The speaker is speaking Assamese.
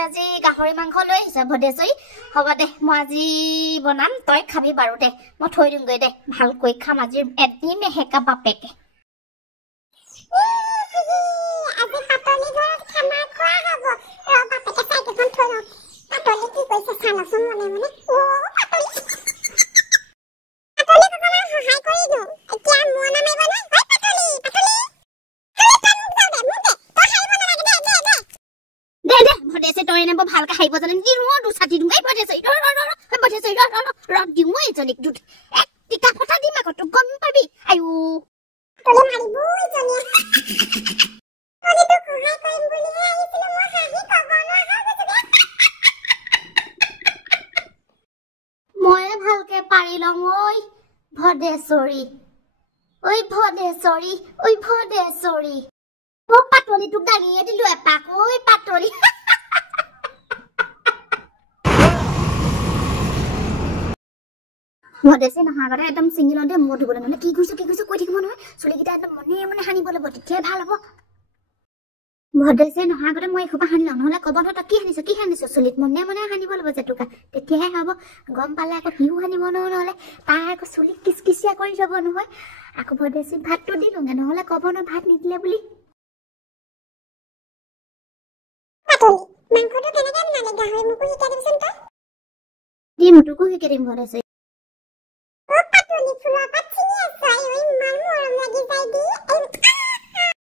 আজি গাহৰি মাংস লৈ আহিছে ভদেশ্বৰী হ'ব দে মই আজি বনাম তই খাবি বাৰু দে মই থৈ দিমগৈ দে ভালকৈ খাম আজি এদিন হেকা বাপেকে আজি পাতলি ঘৰত খানা খোৱা হ'ব ৰ বাপেকে চাইকেলখন থৈ ৰ পাতলি কি কৈছে চালাচোন মনে ও পাতলি ককনা সহায় কৰি দিওঁ এতিয়া মোৰ নামে বনাই হয় পাতলি ভদেছে তই নেব ভালকে হাইব জানেন দি ৰ দুছাতি দুই ভদেছে ৰ ভদেছে ৰ দিও এজনিক দুট এক টিকা ফটা দিম আকটো গম পাবি আয়ু তলে মাৰিবো এজনি তলে তো সহায় কৰিম বুলি আহিছিল মই হাহি কব মই ভালকে পাৰি লম ঐ ভদেশ্বৰী ও পাতলি তোক দাঙিয়ে দিলো এপাক ঐ পাতলি ভদেছে নহয় আগতে একদম সিঙ্গেলতে মুখ ধুবলৈ নহলে কি কৈছো কৈ থাকিব নহয় চুলিকেইটা একদম মনে হানিব লাগিব তেতিয়াই ভাল হ'ব ভদেছে নহয় আগতে মই এখোপা হানি লওঁ নহলে কব নহয় তই কি হানিছ চুলিত মনে হানিব লাগিব জেতুকা তেতিয়াহে হ'ব গম পালে আকৌ সিও হানিব নহলে তাৰ আকৌ চুলি কিচকিচিয়া কৰি যাব নহয় আকৌ ভদেছে ভাতটো দিলোগে নহলে কব নহয় ভাত নিদিলে বুলি মাংসটো কেনেকৈ বনালে গাহৰি মুকু শিকাই দিবচোন তই দি মুটুকো শিকাই দিম ভদেছে